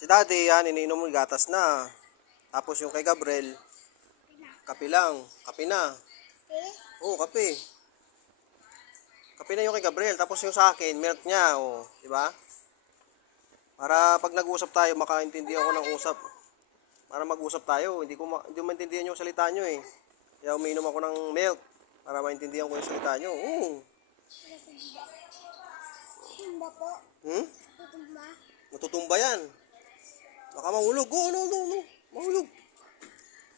Si Daddy, yan, iniinom mo yung gatas na. Tapos yung kay Gabriel, kape lang. Kape na. Oo, kape. Kape na yung kay Gabriel. Tapos yung sa akin, milk niya. O, diba? Para pag nag-usap tayo, makaintindihan ko ng usap. Para mag-usap tayo. Hindi maintindihan yung salita nyo eh. Kaya umiinom ako ng milk. Para maintindihan ko yung salita nyo. Oo. Tumba po. Tutumba. Matutumba yan. Baka mahulog. Oh, no. Mahulog.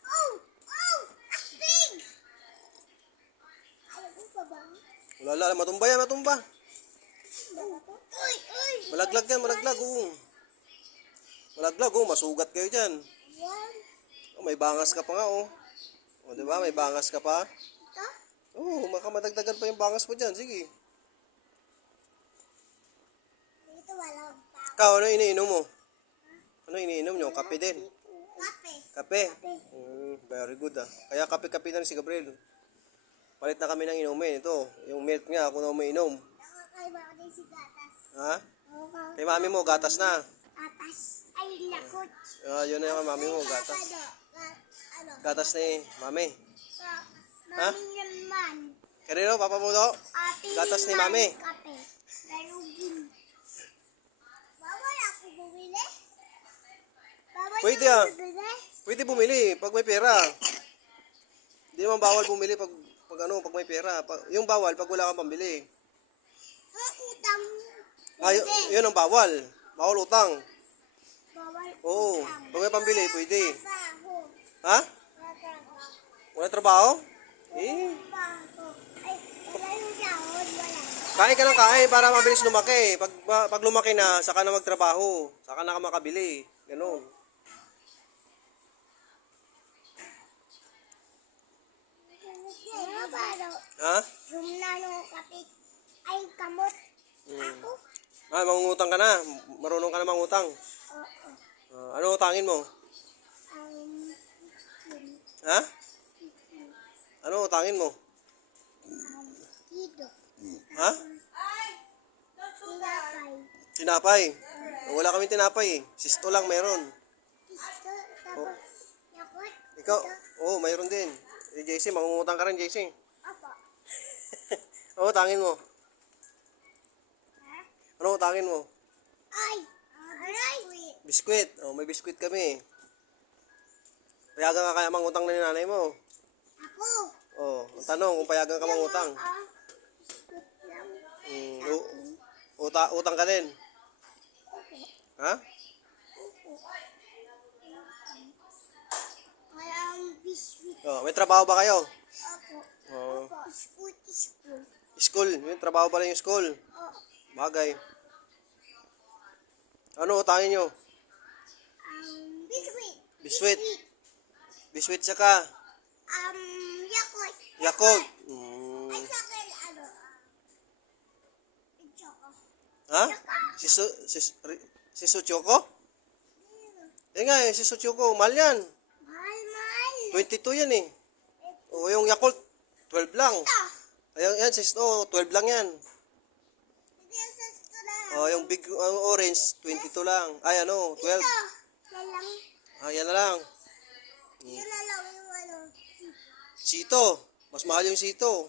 Oh! Astig! Alam mo pa ba? Wala, matumba yan, matumba. Uy! Malaglag yan, malaglag. Oo. Malaglag, oh. Masugat kayo dyan. Yan. Oh, may bangas ka pa nga, oh. O, diba? May bangas ka pa. Ito? Oo, makamadagdagan pa yung bangas mo dyan. Sige. Dito walang pa. Ikaw, ano iniinom mo? Ano iniinom nyo? Kape din. Kape. Kape? Very good ah. Kaya kape-kape na rin si Gabriel. Palit na kami ng inumin. Ito, yung milk niya, ako na umiinom. Nakakaiba ko din si gatas. Ha? Kay mami mo, gatas na. Gatas. Ay, lakot. Yun na yung mami mo, gatas. Ano? Gatas ni mami. Ha? Mami naman. Kanino, papa mo daw? Ate Gatas ni naman, mami. Kape. Darugin. Bawal ako bumili? Bawal Pwede ako ah. bumili? Pwede bumili pag may pera. Hindi naman bawal bumili pag may pera. Yung bawal pag wala kang pambili. Ang utang. Yun ang bawal. Bawal utang. Bawal Oo. utang. Pag may pambili, pwede. Trabaho. Ha? Trabaho. Wala trabaho? Trabaho. Ay, wala yung sahod, wala. Kain ka ng kain para mabilis lumaki. Pag lumaki na, saka na magtrabaho. Saka na ka makabili. Ganun. Ano ba daw? Ha? Yung nanong kapit ay kamot. Ako? Mangungutang ka na. Marunong ka na mangutang. Oo. Ano utangin mo? Ha? Ano utangin mo? Dito. Ha? Tinapay. Tinapay. Wala kami tinapay eh. Sisto lang meron. Gusto, tapos yakot. Ikaw? Oo, mayroon din. JC, mangungutang ka rin, JC. Opo. Ano utangin mo? Ha? Ano utangin mo? Ay! Aray! Biskwit. Oh, may biskwit kami. Payagan ka kaya mangutang na ni nanay mo? Ako! Oh, ang tanong kung payagan ka mangutang. Biskut lang. Utang ka din. Ha? Kaya ang biskuit. Oh, may trabaho ba kayo? Opo. Oh, Opo. School. school. May trabaho pala yung school. Oo. Bagay. Ano utangin nyo? Biskuit. Biskwit. Biskwit saka Yakot. Yakult. Ay, sa akin, ano? Choco. Ha? Si Suchoko? Eh nga eh, si Suchoko. Mahal yan. Mahal. 22 yan eh. O yung Yakult, 12 lang. Ayan, yan, 12 lang yan. Hindi yung sasto na. O yung big orange, 22 lang. Ay ano, 12. Ito. Lalang. Ayan na lang. Yun na lang yung ano. Sito. Mas mahal yung sito.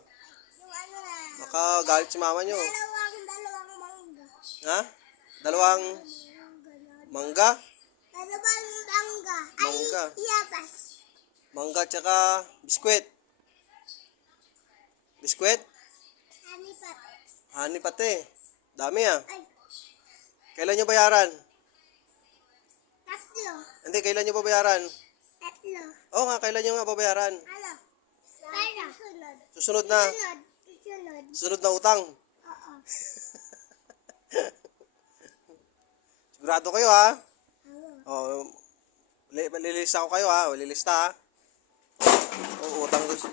Yung ano na. Baka galit si mama nyo. Dalawang mangga. Ha? Dalawang mangga? Dalawang mangga. Ay, Mangga. iyapas. Mangga tsaka biskwit. Biskwit? Ani pati. Hani pati. Dami ah. Ay, Kailan nyo bayaran? tatlo. Hindi, kailan nyo babayaran? Tatlo. Oo nga, kailan nyo nga babayaran? Ano? Pera. Sunod. Susunod na. Sunod. Susunod na utang. Oo. Sigurado kayo ha? Oo. Oh, lilista ko kayo ha. Lilista ha. Oo, utang doon.